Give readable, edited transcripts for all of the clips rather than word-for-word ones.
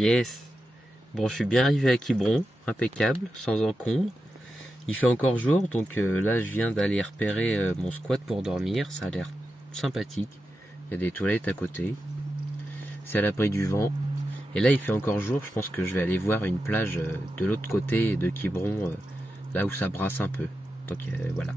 Yes. Bon, je suis bien arrivé à Quiberon, impeccable, sans encombre. Il fait encore jour, donc là je viens d'aller repérer mon squat pour dormir. Ça a l'air sympathique. Il y a des toilettes à côté. C'est à l'abri du vent. Et là il fait encore jour, je pense que je vais aller voir une plage de l'autre côté de Quiberon, là où ça brasse un peu. Donc voilà.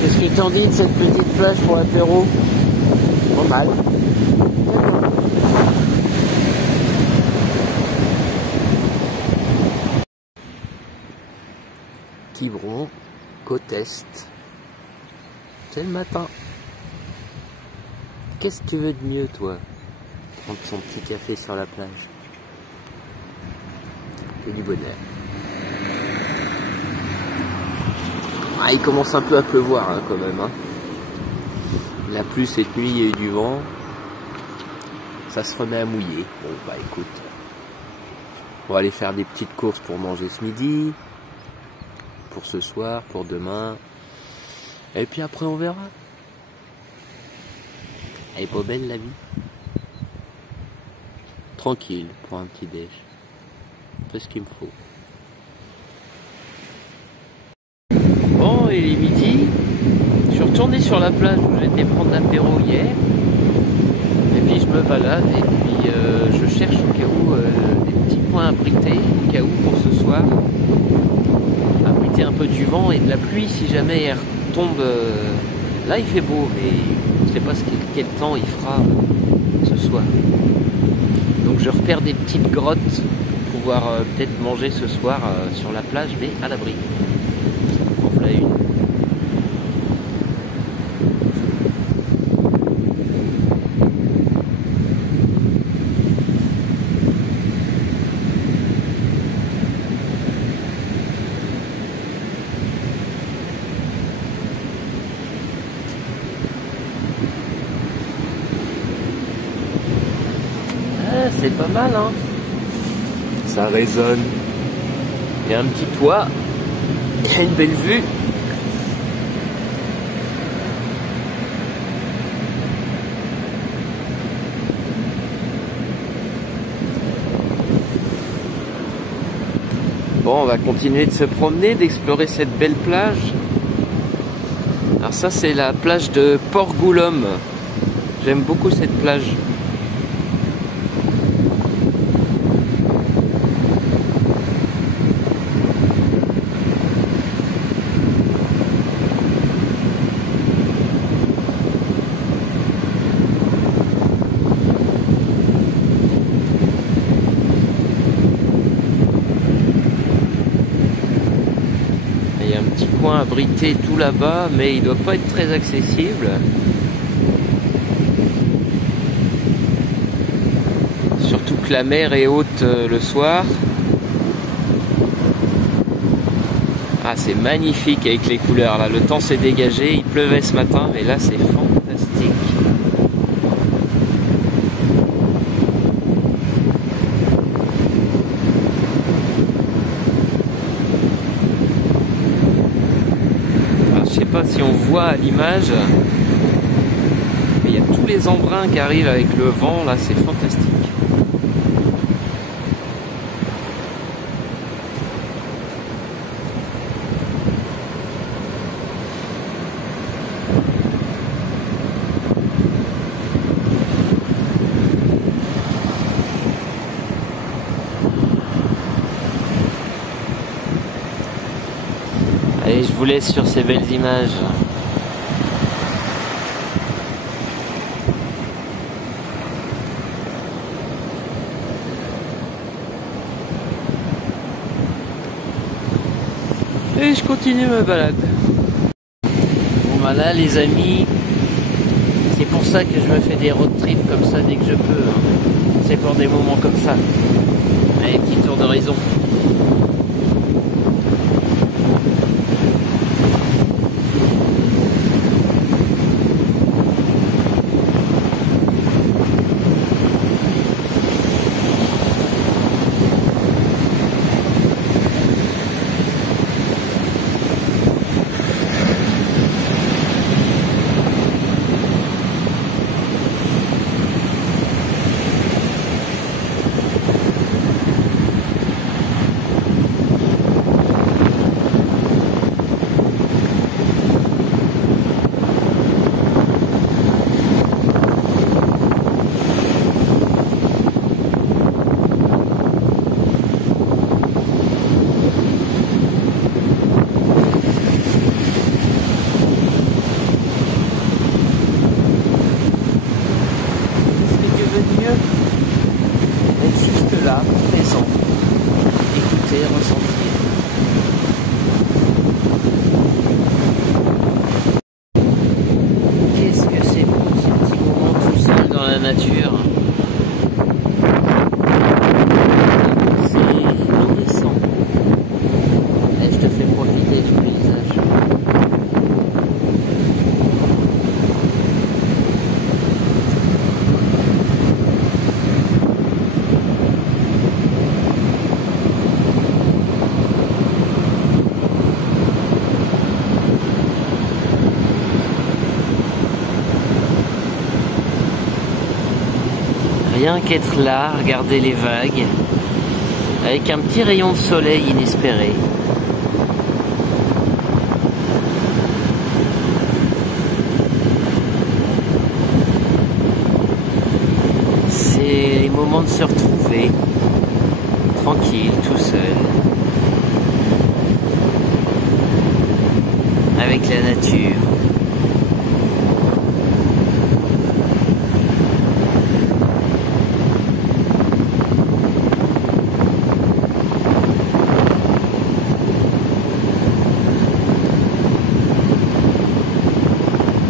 Qu'est-ce que t'en dis de cette petite plage pour l'apéro? Pas mal. Quiberon, côte est. C'est le matin. Qu'est-ce que tu veux de mieux, toi? Prendre son petit café sur la plage. Que du bonheur. Ah, il commence un peu à pleuvoir hein, quand même. Hein. La pluie cette nuit, il y a eu du vent. Ça se remet à mouiller. Bon bah écoute, on va aller faire des petites courses pour manger ce midi, pour ce soir, pour demain. Et puis après on verra. Elle est pas belle la vie? Tranquille pour un petit déj. C'est ce qu'il me faut. Bon, il est midi. Je suis retourné sur la plage où j'étais prendre l'apéro hier. Et puis je me balade et puis je cherche au cas où des petits coins abrités, au cas où pour ce soir. Abriter un peu du vent et de la pluie si jamais elle tombe. Là il fait beau, mais je ne sais pas quel temps il fera ce soir. Donc je repère des petites grottes pour pouvoir peut-être manger ce soir sur la plage, mais à l'abri. En voilà une. Ah, c'est pas mal, hein. Ça résonne. Il y a un petit toit. Il y a une belle vue. Bon, on va continuer de se promener, d'explorer cette belle plage. Alors ça, c'est la plage de Port-Goulom. J'aime beaucoup cette plage. Il y a un petit coin abrité tout là-bas, mais il doit pas être très accessible. Surtout que la mer est haute le soir. Ah, c'est magnifique avec les couleurs là. Le temps s'est dégagé, il pleuvait ce matin, mais là c'est fantastique. Je sais pas si on voit à l'image, mais il y a tous les embruns qui arrivent avec le vent, là c'est fantastique. Allez, je vous laisse sur ces belles images. Et je continue ma balade. Bon bah là les amis, c'est pour ça que je me fais des road trips comme ça dès que je peux. Hein. C'est pour des moments comme ça. Allez, petit tour d'horizon. Ressentir. Qu'est-ce que c'est beau ces petits moments tout seul dans la nature. C'est nourrissant. Et je te fais profiter du paysage. Rien qu'être là, regarder les vagues, avec un petit rayon de soleil inespéré. C'est les moments de se retrouver, tranquille, tout seul, avec la nature.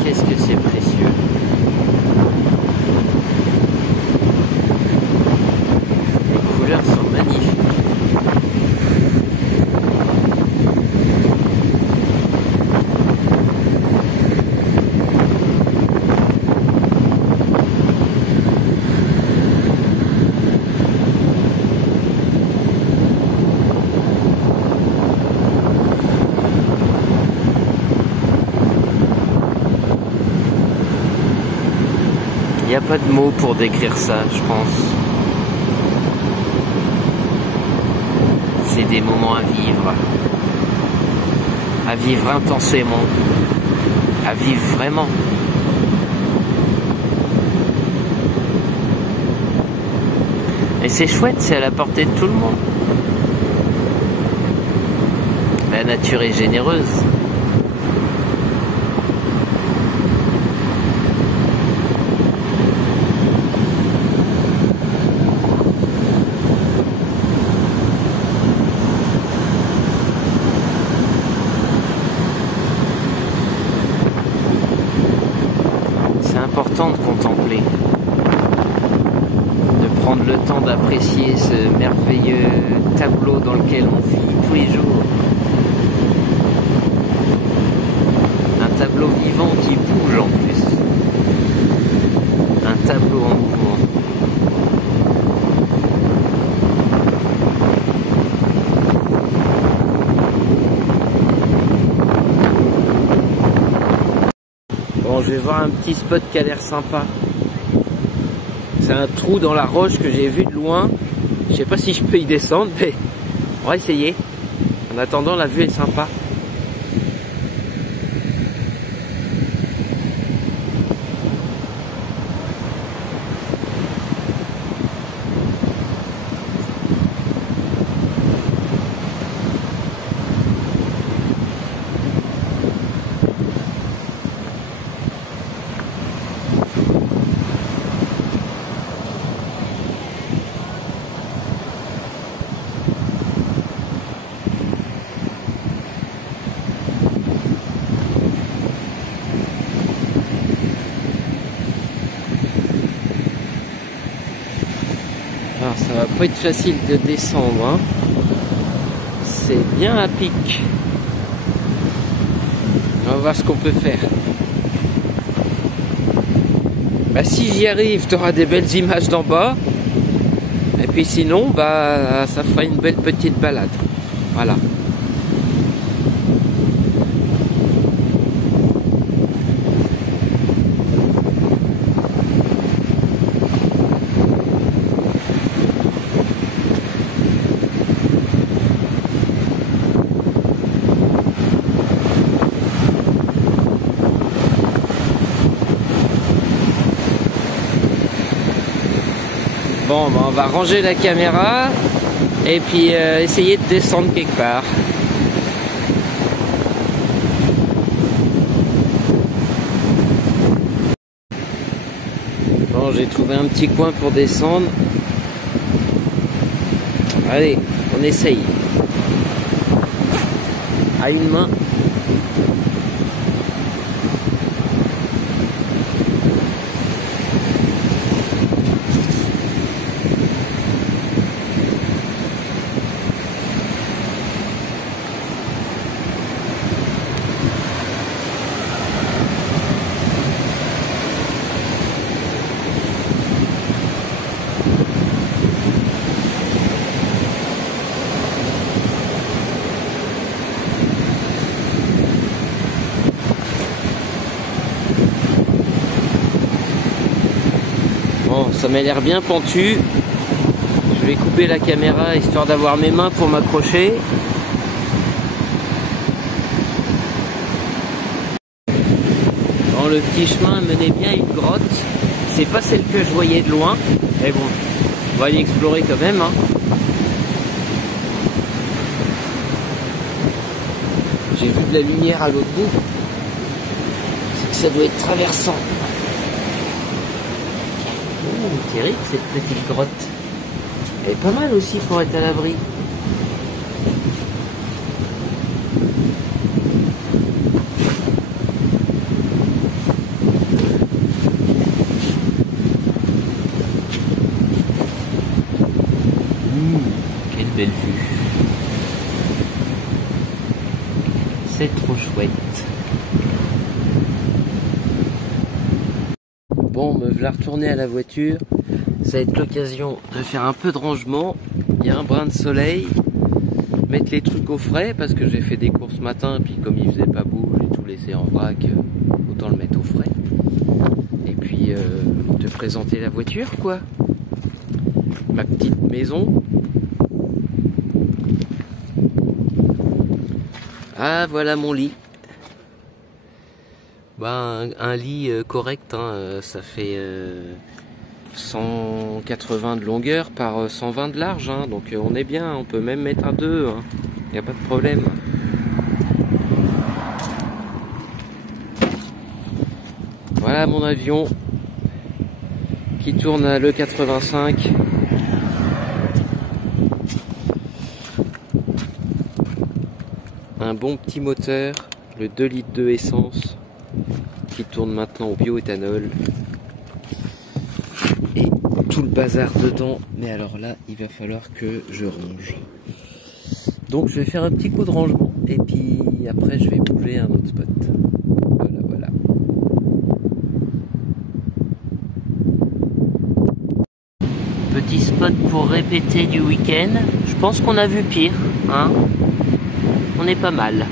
Qu'est-ce que c'est précieux. Les couleurs sont magnifiques. Il n'y a pas de mots pour décrire ça, je pense. C'est des moments à vivre intensément, à vivre vraiment. Et c'est chouette, c'est à la portée de tout le monde. La nature est généreuse. De contempler, de prendre le temps d'apprécier ce merveilleux tableau dans lequel on vit tous les jours. Un tableau vivant qui bouge en plus. Un tableau en mouvement. Bon, je vais voir un petit spot qui a l'air sympa. C'est un trou dans la roche que j'ai vu de loin. Je sais pas si je peux y descendre, mais on va essayer. En attendant, la vue est sympa. Alors ça va pas être facile de descendre, hein. C'est bien à pic. On va voir ce qu'on peut faire. Bah, si j'y arrive, tu auras des belles images d'en bas. Et puis sinon, bah, ça fera une belle petite balade. Voilà. Bon, bah, on va ranger la caméra et puis essayer de descendre quelque part. Bon, j'ai trouvé un petit coin pour descendre. Allez, on essaye. À une main. Bon, ça m'a l'air bien pentu. Je vais couper la caméra histoire d'avoir mes mains pour m'accrocher. Bon, le petit chemin menait bien à une grotte. C'est pas celle que je voyais de loin. Mais bon, on va aller explorer quand même, hein. J'ai vu de la lumière à l'autre bout. C'est que ça doit être traversant. Terrible cette petite grotte. Elle est pas mal aussi pour être à l'abri. Quelle belle vue. C'est trop chouette. Bon, me voilà retourner à la voiture. Ça va être l'occasion de faire un peu de rangement. Il y a un brin de soleil. Mettre les trucs au frais parce que j'ai fait des courses ce matin. Puis comme il faisait pas beau, j'ai tout laissé en vrac. Autant le mettre au frais. Et puis te présenter la voiture, quoi. Ma petite maison. Ah, voilà mon lit. Bah, un lit correct, hein, ça fait 180 de longueur par 120 de large, hein, donc on est bien, on peut même mettre à deux, hein, y a pas de problème. Voilà mon avion qui tourne à l'E85. Un bon petit moteur, le 2 litres de essence qui tourne maintenant au bioéthanol. Et tout le bazar dedans, mais alors là il va falloir que je range. Donc je vais faire un petit coup de rangement et puis après je vais bouger à un autre spot. Voilà, voilà. Petit spot pour répéter du week-end. Je pense qu'on a vu pire, hein. On est pas mal.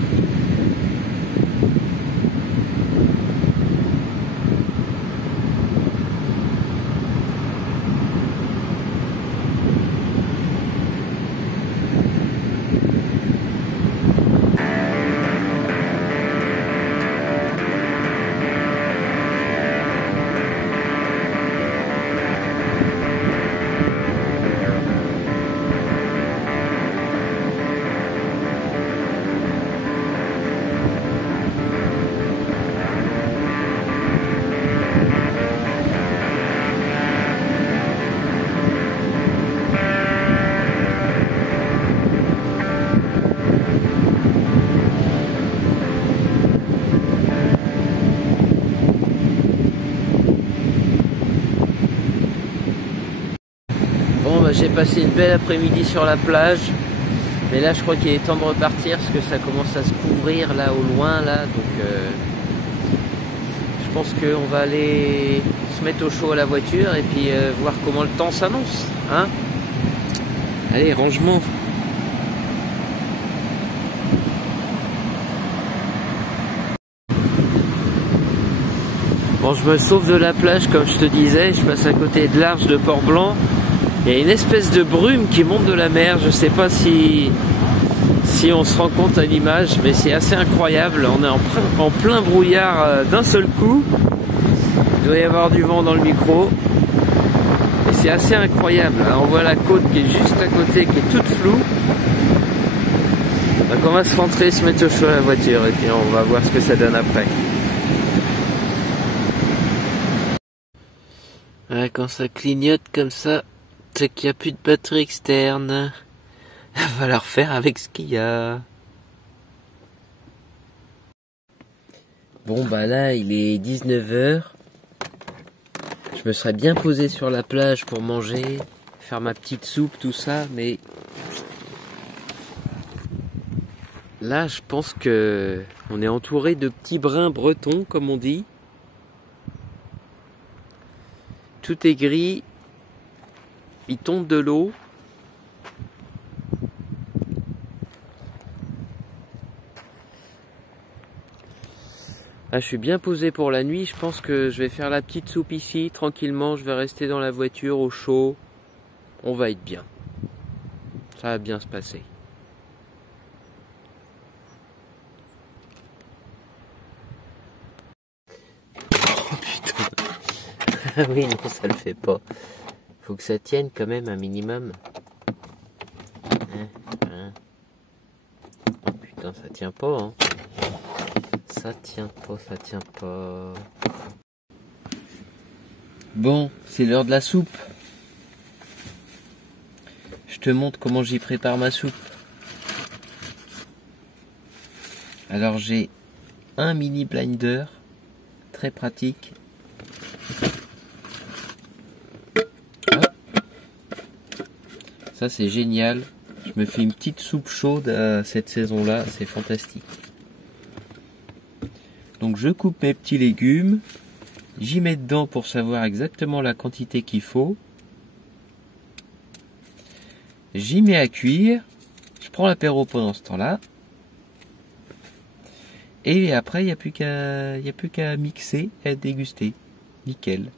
bah, j'ai passé une belle après-midi sur la plage. Mais là, je crois qu'il est temps de repartir parce que ça commence à se couvrir là au loin là. Donc, je pense qu'on va aller se mettre au chaud à la voiture et puis voir comment le temps s'annonce. Hein? Allez, rangement. Bon, je me sauve de la plage, comme je te disais, je passe à côté de l'arche de Port-Blanc. Il y a une espèce de brume qui monte de la mer, je sais pas si on se rend compte à l'image, mais c'est assez incroyable. On est en plein brouillard d'un seul coup. Il doit y avoir du vent dans le micro. Et c'est assez incroyable. Alors, on voit la côte qui est juste à côté, qui est toute floue. Donc on va se rentrer, se mettre au chaud à la voiture et puis on va voir ce que ça donne après. Ouais, quand ça clignote comme ça, c'est qu'il n'y a plus de batterie externe. Il va la refaire avec ce qu'il y a. Bon bah là il est 19 h. Je me serais bien posé sur la plage pour manger, faire ma petite soupe, tout ça, mais là je pense que on est entouré de petits brins bretons comme on dit. Tout est gris, il tombe de l'eau. Là, je suis bien posé pour la nuit, je pense que je vais faire la petite soupe ici, tranquillement, je vais rester dans la voiture au chaud. On va être bien. Ça va bien se passer. Oh putain. Oui, non, ça le fait pas. Faut que ça tienne quand même un minimum. Oh putain, ça tient pas, hein. Ça tient pas, ça tient pas. Bon, c'est l'heure de la soupe. Je te montre comment j'y prépare ma soupe. Alors j'ai un mini blinder, très pratique. Hop. Ça c'est génial. Je me fais une petite soupe chaude à cette saison-là, c'est fantastique. Donc je coupe mes petits légumes, j'y mets dedans pour savoir exactement la quantité qu'il faut. J'y mets à cuire, je prends l'apéro pendant ce temps-là. Et après, il n'y a plus qu'à mixer et à déguster. Nickel.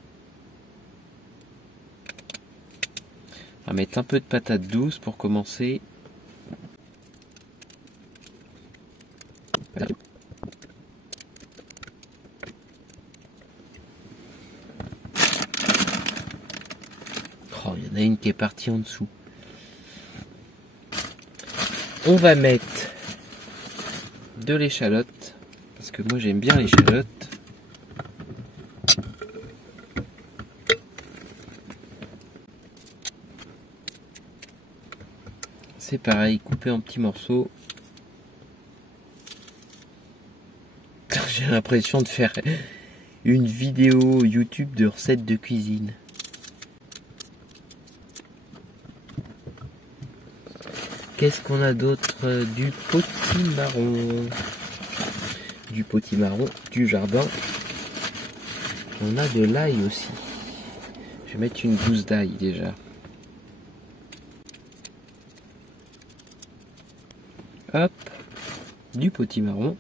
On va mettre un peu de patate douce pour commencer. Oh, il y en a une qui est partie en dessous. On va mettre de l'échalote, parce que moi j'aime bien l'échalote. C'est pareil, coupé en petits morceaux. J'ai l'impression de faire une vidéo YouTube de recettes de cuisine. Qu'est-ce qu'on a d'autre? Du potimarron. Du potimarron, du jardin. On a de l'ail aussi. Je vais mettre une gousse d'ail déjà. Hop. Du potimarron.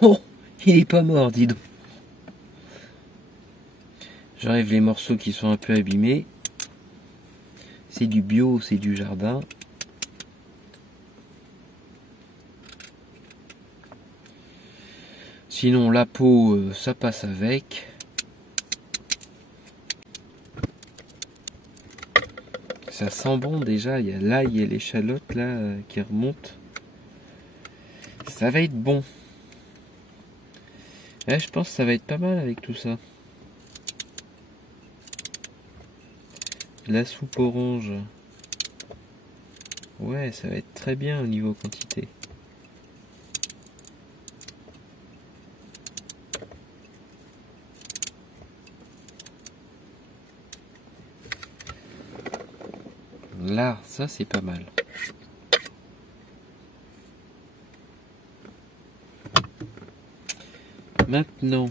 Oh, il est pas mort, dis donc. J'enlève les morceaux qui sont un peu abîmés. C'est du bio, c'est du jardin. Sinon la peau, ça passe avec. Ça sent bon déjà, il y a l'ail et l'échalote là qui remontent. Ça va être bon. Ouais, je pense que ça va être pas mal avec tout ça. La soupe orange. Ouais, ça va être très bien au niveau quantité. Là, ça c'est pas mal. Maintenant,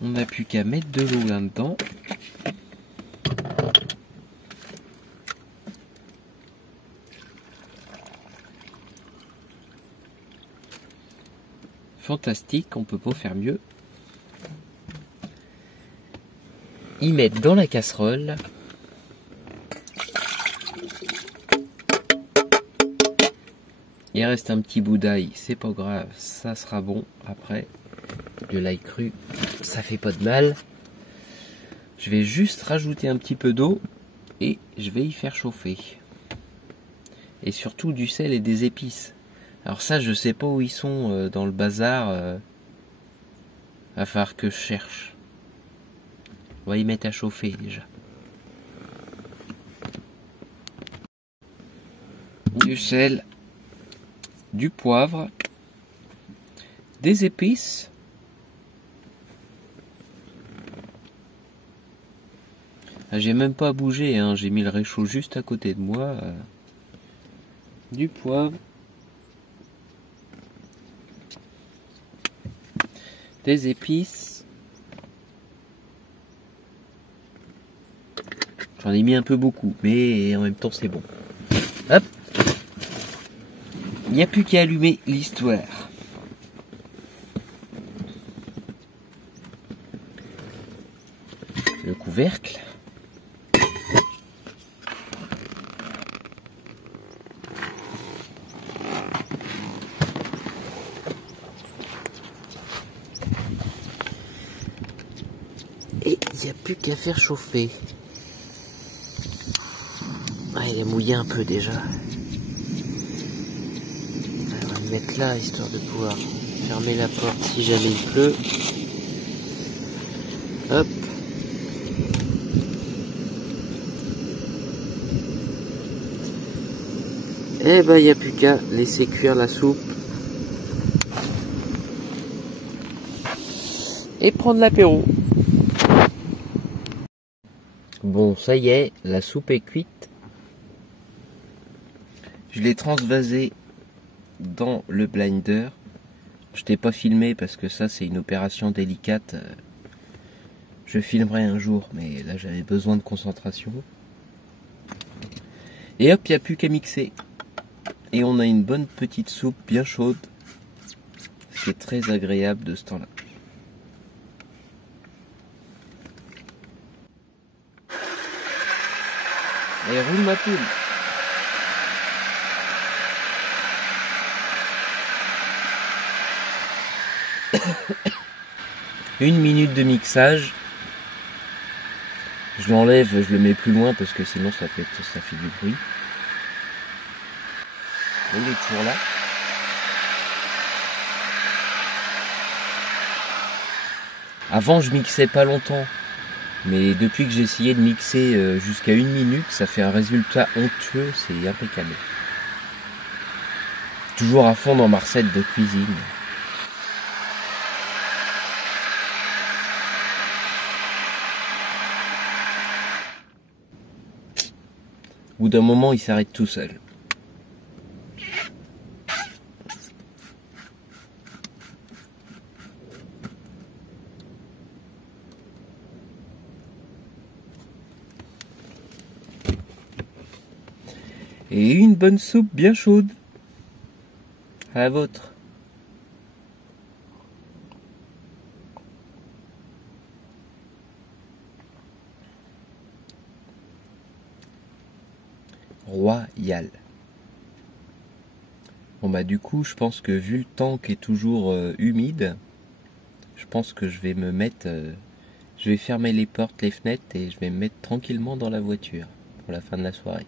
on n'a plus qu'à mettre de l'eau là-dedans. Fantastique, on peut pas faire mieux. Y mettre dans la casserole. Il reste un petit bout d'ail, c'est pas grave, ça sera bon après. De l'ail cru, ça fait pas de mal. Je vais juste rajouter un petit peu d'eau et je vais y faire chauffer. Et surtout du sel et des épices. Alors ça, je sais pas où ils sont dans le bazar. Va falloir que je cherche. On va y mettre à chauffer déjà. Du sel, du poivre, des épices. J'ai même pas bougé, hein. J'ai mis le réchaud juste à côté de moi. Du poivre. Des épices. J'en ai mis un peu beaucoup, mais en même temps c'est bon. Hop. Il n'y a plus qu'à allumer l'histoire. Le couvercle. Et il n'y a plus qu'à faire chauffer. Ah, il a mouillé un peu déjà. On va le mettre là, histoire de pouvoir fermer la porte si jamais il pleut. Hop. Et ben, il n'y a plus qu'à laisser cuire la soupe. Et prendre l'apéro. Bon, ça y est, la soupe est cuite. Je l'ai transvasée dans le blender. Je t'ai pas filmé parce que ça c'est une opération délicate. Je filmerai un jour, mais là j'avais besoin de concentration. Et hop, il n'y a plus qu'à mixer. Et on a une bonne petite soupe bien chaude. Ce qui est très agréable de ce temps-là. Et roule ma poule. Une minute de mixage. Je l'enlève, je le mets plus loin parce que sinon ça fait du bruit. Il est toujours là. Avant je mixais pas longtemps. Mais depuis que j'ai essayé de mixer jusqu'à 1 minute, ça fait un résultat onctueux, c'est impeccable. Toujours à fond dans ma recette de cuisine. Au bout d'un moment, il s'arrête tout seul. Et une bonne soupe bien chaude. À la vôtre. Royal. Bon bah du coup je pense que vu le temps qui est toujours humide, je pense que je vais me mettre, je vais fermer les portes, les fenêtres et je vais me mettre tranquillement dans la voiture pour la fin de la soirée.